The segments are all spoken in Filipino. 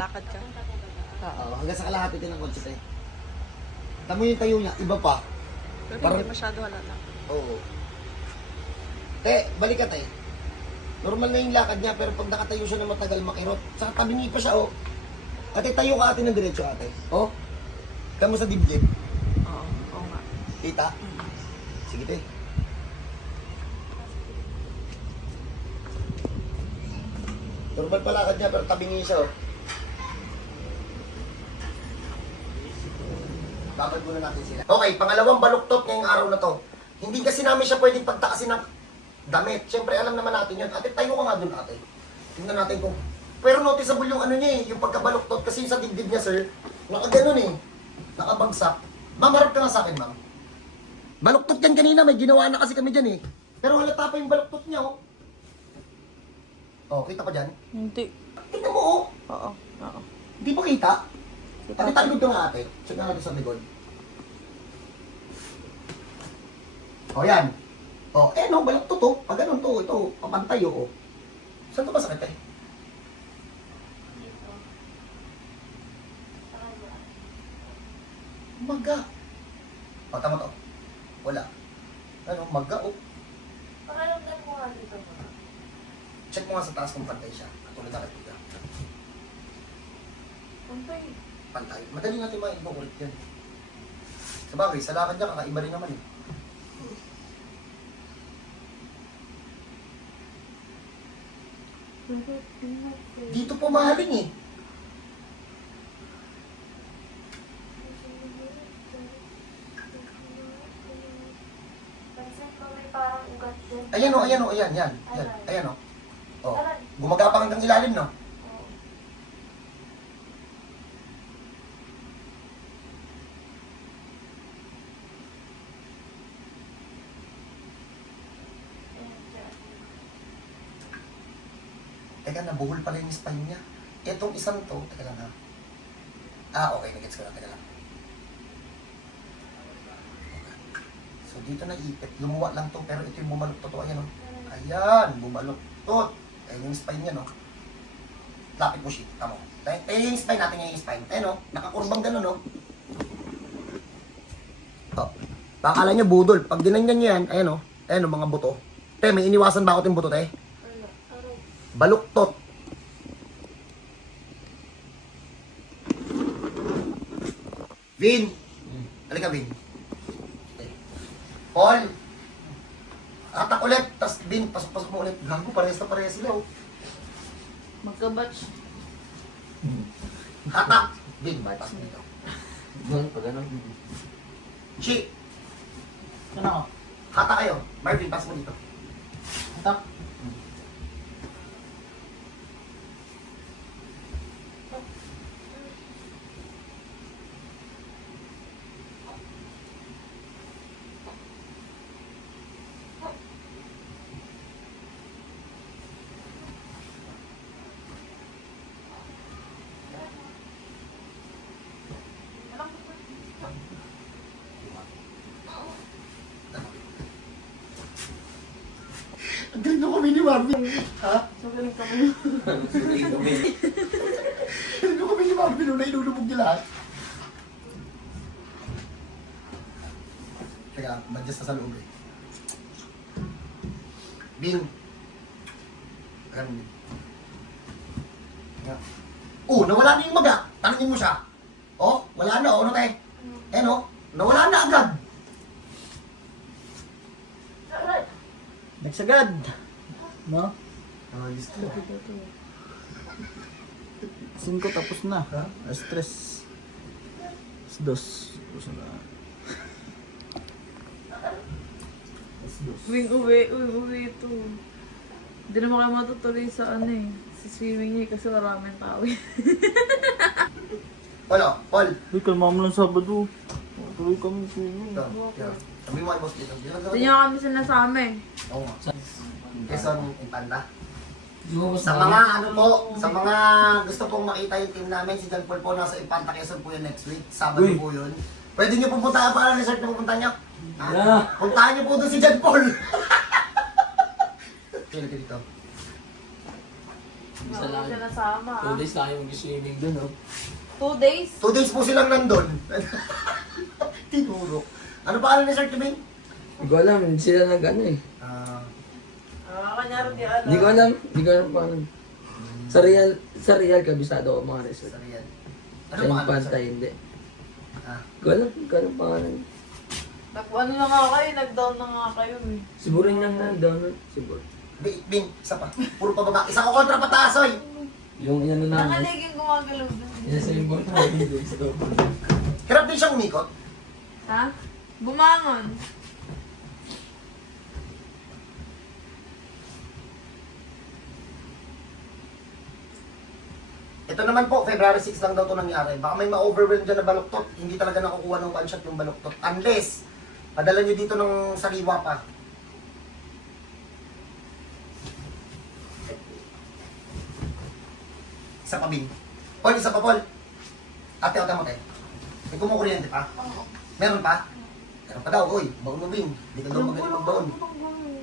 Lakad ka. Oo. Hanggang sa kalahati din ng kotse, te. Tamo yung tayo niya, iba pa. Pero Parang- hindi masyado halata. Oo. Te, balik ka, te. Normal na yung lakad niya, pero pag nakatayo siya na matagal makirot, saka tabingi pa siya, oh. Ate, tayo ka ate ng diretso, ate. Oh. Kamo sa dibdib. Oo. Oo nga. Kita? Sige, te. Normal pa lakad niya, pero tabingi siya, oh. Babad muna natin sila. Okay, pangalawang baluktot ngayong araw na to. Hindi kasi namin siya pwedeng pagtakasin ng damit. Siyempre, alam naman natin yun. Ate, tayo ka nga dun, ate. Tingnan natin kung... Pero noticeable yung ano niya eh, yung pagkabaluktot. Kasi sa dibdib niya, sir, nakaganon eh. Nakabagsak. Ma'am, harap ka nga sa akin, ma'am. Baluktot yan kanina, may ginawa na kasi kami dyan eh. Pero halata pa yung baluktot niya, oh. Oh, kita pa dyan? Hindi. Tingnan mo, oh. Oo. Oo. Hindi mo kita? Ko. talikod ka nga ate. Check nga natin sa likod. O, yan. O, eh no, balak to to. Pag ganun to, ito, papantay o. Saan to masakit eh? Maga. O, tama to. Wala. Ano, maga o. Pakiramdam ko nga dito ba? Check mo nga sa taas kung pantay siya. Katulad na kay Kumpay. Pantay. Madali natin ulit yan. Sa bagay, sa lakad niya, kakaiba rin naman eh. Dito eh. Parang ugat dyan. Ayan o, ayan o, ayan, yan. Yan, ayan o. Oh. Gumagapang hanggang ilalim, no? Oo. Ayan, dyan. Nabuhol pala yung spine niya. Itong isang to, teka lang ha. Ah, okay, nagets ko lang, teka lang. So, dito na ipit. Lumuwa lang to, pero ito yung bumaluktot. Ayan o. Ayan, bumaluktot. Ayan yung spine niya, no? Lapit mo, shit. Tamo. Tayo yung spine natin yung spine. Ayan o, nakakurbang gano'n, no? Oh. Pakala niyo budol. Pag dinanyan niyo yan, ayan o. Ayan o, mga buto. Te, may iniwasan ba ako yung buto, te? Baluktot. Vin! Halika, Vin. Paul! Atak ulit. Tapos, Vin, pasok-pasok mo ulit. Gago, parehas na parehas sila, oh. Magkabatch. Hatak! Vin, bypass mo dito. Doon, pag ano. Chi! Ano ako? Hatak kayo. Marvin, pass mo dito. Hatak. Ang galing kami ni Marvin. Ha? Magaling kami. Galing kami ni Marvin. Nung nailulubog niya lahat. Teka, madjust na sa loob eh. Bin. Ano? Nga. Oh, nawala na yung maga. Tanungin mo siya. Oh, wala na. Oh, ano tayo? Eh no, nawala na agad. Aray! Nagsagad. No? Ayos ko. Sin ko tapos na. Ha? Stress. Dos. Dos na. Dos. Uwing uwi, uwing uwi ito. Hindi naman kayo matutuloy sa ano eh. Sa swimming niya eh, kasi maraming tao eh. Paul, oh, Paul. Uy, kalma mo lang Sabado. Tuloy kami sa Ito, yeah. Sabi mo kay boss dito. Hindi niya kami sinasama eh. Oo nga. Quezon Impanda. Sa mga ano po, sa mga gusto pong makita yung team namin, si John Paul po nasa Impanta Quezon po yun next week. Sabado Uy. po yun. Pwede niyo po punta para resort na pupunta niyo. Ha? Yeah. Puntahan niyo po doon si John Paul. Kaya dito. Isa lang. nasama. Two days na kayo mag-swimming dun, oh. Two days? Two days po silang nandun. Tinuro. Ano pa alam ni Sir Tibing? Hindi ko alam, hindi sila nag ano eh. Ah, Ah, kanya rin di alam. Hindi ko alam, hindi ko alam paano. Sa real, sa real kabisado ko mga yan. Sa Ano pa alam Infantay, hindi. Ah, Hindi ko alam, hindi ko alam pangalan. Ano na nga kayo, nag-down na nga kayo eh. Si Burin lang na download, si Bur. Bing, Bing, isa pa. Puro pababa. Isa ko kontra pataas, oy. Yung ano namin. Nakalig yung gumagalaw doon. Yan sa yung so. Hirap din siyang umikot. Ha? Bumangon. Ito naman po, February 6 lang daw ito nangyari. Baka may ma-overwhelm dyan na baluktot. Hindi talaga nakukuha ng one shot yung baluktot. Unless, padala nyo dito ng sariwa pa. Isa pa, Bing. Paul, isa pa, Paul. Ate, ate mo, te. May kumukuryente pa? Oo. Meron pa? Meron pa daw, oy. Baon mo, Bing. Hindi ka daw magaling magbaon.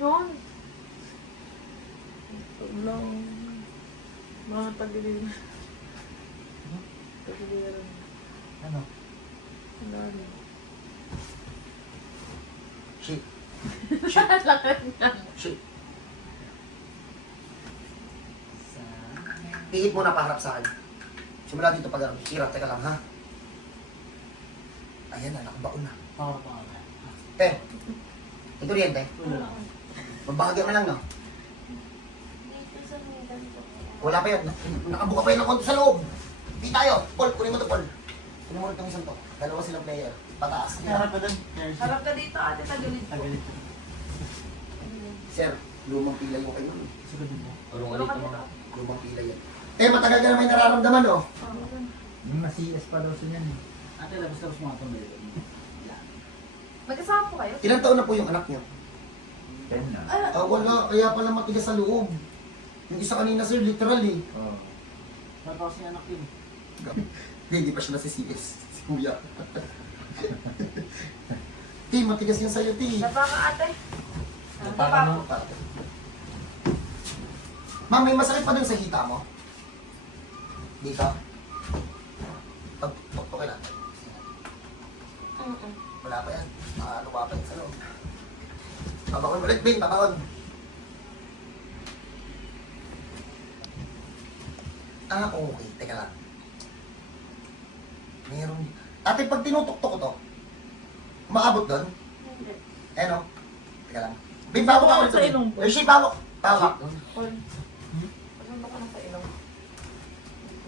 Yun. Mga tagilid. Ano? Rin. Shit. Lakad nga. Shit. Pihit mo na paharap sa akin. Simula dito pag Kira, teka lang ha. Ayan na, nakabaon na. Oo, pa nga. Te, ito riente. Wala. Magbahagya na lang, no? Wala pa yan. Nakabuka pa yan ng konti sa loob. Di tayo. Paul, kunin mo to, Paul. Kunin mo itong isang to. Dalawa silang player. Pataas. Harap ka dun. Harap ka dito ate, tagilid po. Tagalit. Sir, lumang pila yung kayo. Urong Ano ka dito? Lumang pila yan. Eh, matagal ka na may nararamdaman, no? Yung nasi-S pa daw siya niyan. Ate, labas-labas mga pamilya. Magkasama po kayo? Ilang taon na po yung anak niyo? Ten na. Ah, wala. Kaya pala matigas sa loob. Yung isa kanina, sir, literally. Oo. Tapos si anak yun. Hindi, hindi pa siya nasi-CS. Si kuya. Ti, matigas yan sa'yo, Ti. Napa ka ate? Napa ka, no? Ma'am, may masakit pa dun sa hita mo? Dito? Pag tuktukin natin. Mm-mm. Wala pa yan. Ah, lumapit sa loob. Babangon ulit, Bing. Babangon. Ah, okay. Teka lang. Meron. Ate, pag tinutuktok ko to, maabot doon? Hindi. Eh, no? Teka lang. Bing, bago ka ulit. Sa ilong po. Eh, shit, bago. Bago. Paul. Ano ka sa ilong?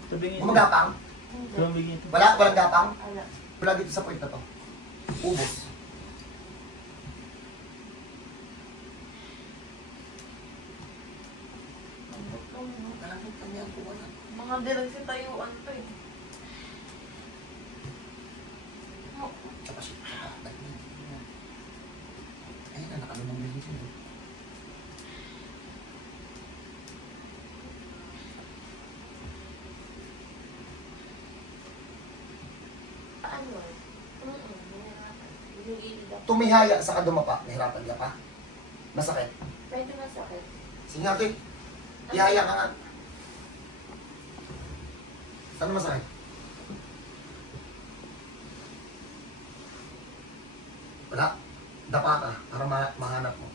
Tabingin. Gumagapang? Hindi. Tumigil. Wala, walang gapang? Wala. Wala dito sa point na to. Ubos. Mga dilag si tayuan to eh. Tsaka siya. Ayun na, nakalunong na dito. Ano? Mm-mm. Nahirapan. Hinihilid ako. Tumihaya sa kadumapa. Nahirapan ka pa? Masakit. Medyo masakit. Sige nga, Tik. Ihaya ka nga. Saan masakit? Wala. Dapa ka para ma- mahanap mo.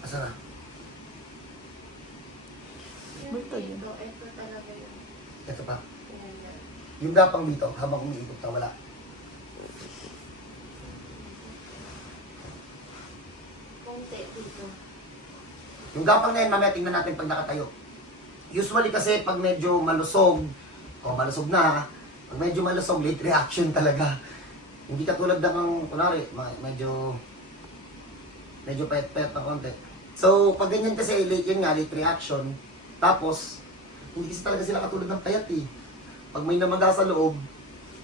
Asa na? Yung dito, ito talaga yung Ito pa. pinanda. Yung gapang dito, habang umiikot ka, wala. Konti dito. Yung gapang na yan, mamaya tingnan natin pag nakatayo. Usually kasi pag medyo malusog, o malusog na, medyo malusog, late reaction talaga. Hindi katulad ng, kunwari, ma- medyo, medyo pet-pet na konti. So, pag ganyan kasi, late yun nga, late reaction. Tapos, hindi kasi talaga sila katulad ng payat eh. Pag may namaga sa loob,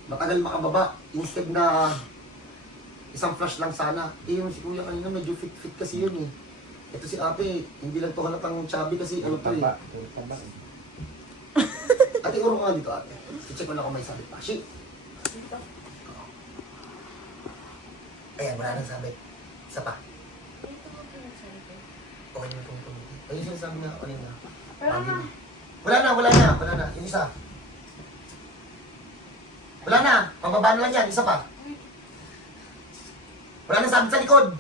matagal makababa. Instead na isang flash lang sana. Eh, yung si kuya kanina medyo fit-fit kasi yun eh. Ito si ate, hindi lang to halatang chubby kasi ano to eh. Ate, urong ka nga dito ate. I-check ko na kung may sabit pa. Shit! Dito. Ayan, wala nang sabit. Isa pa. Dito mo pinagsabi. sabi nga kanina. Pero na. Wala na, wala na, wala na. Yung isa. Wala na. Pababa na lang yan. Isa pa. Wala na sabi sa likod.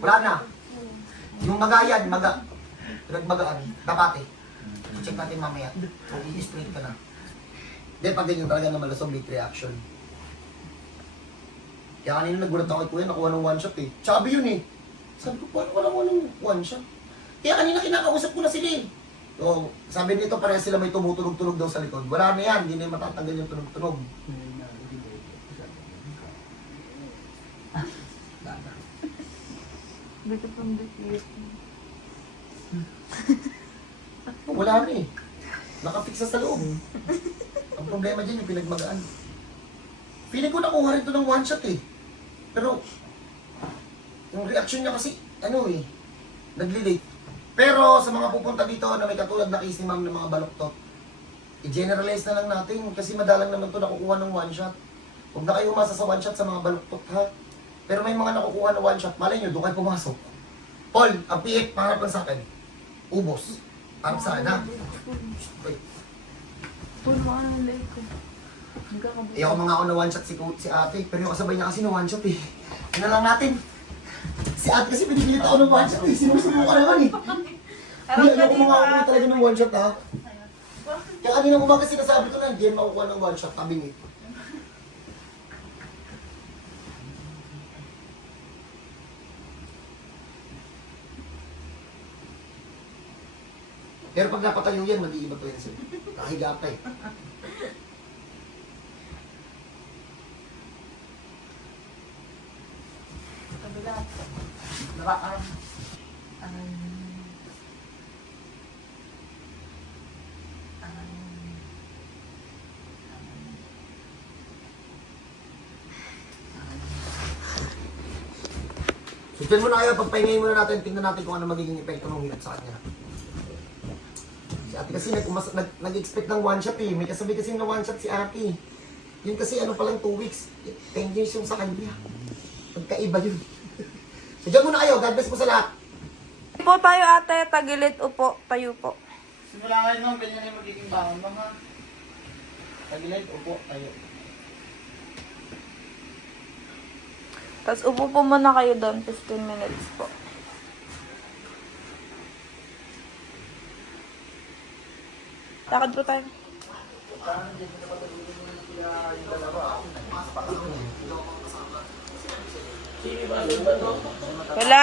Wala na. Yung magayan, maga. Pinagmagaan. Dapati. Check natin mamaya. Kung i-straight ka na. Hindi, pag ganyan talaga na malasong late reaction. Kaya kanina nagulat ako kay Kuya, nakuha ng one shot eh. Sabi yun eh. Sabi ko, paano ko ng one shot? Kaya kanina kinakausap ko na sila eh. So, sabi nito pareha sila may tumutunog-tunog daw sa likod. Wala na yan, hindi na matatanggal yung tunog-tunog. Dito pang. Wala na eh. Nakafix na sa loob. Ang problema dyan yung pinagmagaan. Feeling ko nakuha rin to ng one shot eh. Pero, yung reaction niya kasi, ano eh, nag-relate. Pero sa mga pupunta dito na may katulad na case ni ma'am ng mga baloktot, i-generalize na lang natin kasi madalang naman to nakukuha ng one shot. Huwag na kayo umasa sa one shot sa mga baloktot ha. Pero may mga nakukuha ng one shot, malay nyo, doon kayo pumasok. Paul, ang piit, pangarap lang sa akin. Ubos. Para sa akin ha. Wait. Paul, baka naman leg ko. Eh ako mga ako na one shot si, ko- si ate, pero yung kasabay niya kasi na one shot eh. Ano lang natin? Si ate kasi pinipilit ako ng one shot eh. Sinusubo ka naman eh. Hindi, ayoko mga ako talaga ng one shot ha. Kaya kanina ko ba kasi nasabi ko na hindi yan makukuha ng one shot, tabing eh. Pero pag napatayo yan, mag-iiba to yan sir. Nakahiga pa eh. Suspend mo na kayo, pagpahingayin muna natin, tingnan natin kung ano magiging epekto ng hirap sa kanya. Si ate kasi nag, umas- nag, nag-expect ng one shot eh. May kasabi kasi na one shot si ate. Yun kasi ano palang two weeks. 10 years yung sa kanya. Magkaiba yun. so dyan muna kayo, God bless po sa lahat. Po tayo ate, tagilid upo, tayo po. Simula ngayon nung ganyan na yung magiging bangon mo ha. Tagilid, upo, tayo. Tapos upo po muna kayo doon, 15 minutes po. Lakad po tayo. Wala.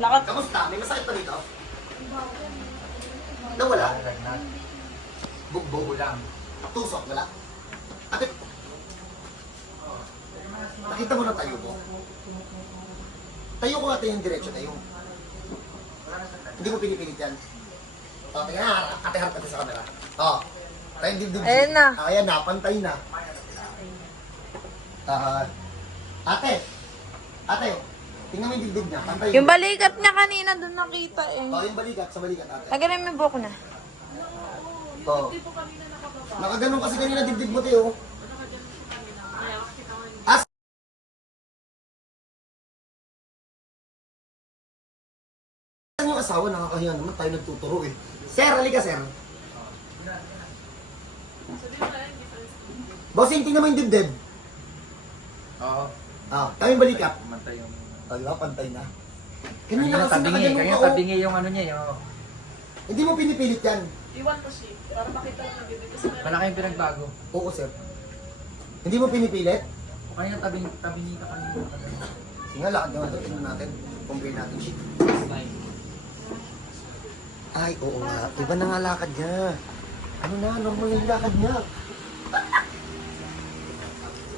Lakad. Kamusta? May masakit pa dito? Nawala? Bugbog lang. Tusok, wala. Akit. Nakita mo na tayo ko. Tayo ko natin yung diretso tayo. Hindi mo pinipilit yan. O, tingnan na, ate harap natin sa camera. O, tayo dibdib. Ayan na. Ah, Ayan na, pantay na. Ah, ate, ate, tingnan mo yung dibdib niya, pantay. Yung balikat niya kanina doon nakita eh. O, yung balikat, sa balikat ate. Lagyan mo yung buhok niya. Oo. Nakaganon kasi kanina dibdib mo, Teo. Asawa? Nakakahiya naman. Tayo nagtuturo eh. Sir, halika sir. Bossing, tingnan mo yung dibdib. Oo. Ah, tayo yung balikat. Pumantay yung... Ah, pantay na. Kanina kasi tabingi, nakaganon kanina ka, oh. tabingi yung ano niya, yung... Hindi mo pinipilit yan. Iwan ko siya. Para makita lang ng bibig. Kasi Malaki yung pinagbago. Oo, sir. Hindi mo pinipilit? Kanina tabingi, tabingi ka kanina. Sige nga, lakad naman. Tingnan natin. Compare natin siya. Ay, oo nga. Iba na nga lakad niya. Ano na, normal na yung lakad niya.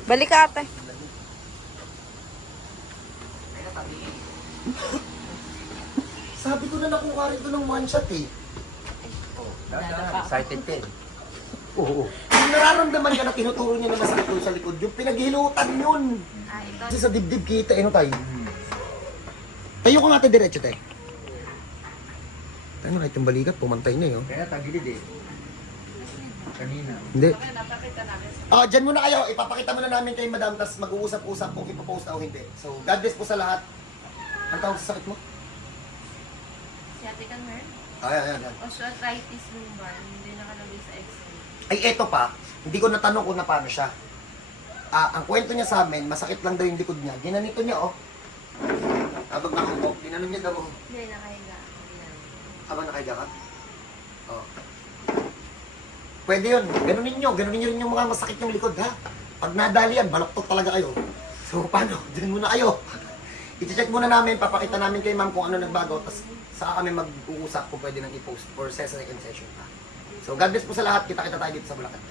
Balik ka ate. Sabi ko na nakuha rin ko ng one shot eh. Excited ka eh. Oo. Yung nararamdaman ka na tinuturo niya na masakit doon sa likod, yung pinaghilutan yun. Kasi sa dibdib kita, ano tayo? Tayo ko nga tayo diretso tayo. Tayo kahit yung balikat, pumantay na yun. Kaya tagilid eh. Kanina. Hindi. Ah, dyan muna kayo. Ipapakita muna namin kay madam, tapos mag-uusap-usap kung ipopost na o hindi. So, God bless po sa lahat. Ang tawag sa sakit mo? Sciatic nerve? Ay, ay, ay. Osteoarthritis lumbar. Hindi nakalagay sa x-ray. Ay, eto pa. Hindi ko natanong kung na paano siya. Ah, ang kwento niya sa amin, masakit lang daw yung likod niya. Ginanito niya, oh. Habang nakaupo, ginanon niya daw. Hindi, nakahiga. Habang nakahiga ka? Oh. Pwede yun. Ganunin nyo. Ganunin nyo rin yung mga masakit yung likod, ha? Pag nadali yan, baloktot talaga kayo. So, paano? Diyan muna kayo. I-check muna namin, papakita namin kay ma'am kung ano nagbago, tapos saka kami mag-uusap kung pwede nang i-post for sa second session pa. So, God bless po sa lahat. Kita-kita tayo dito sa Bulacan.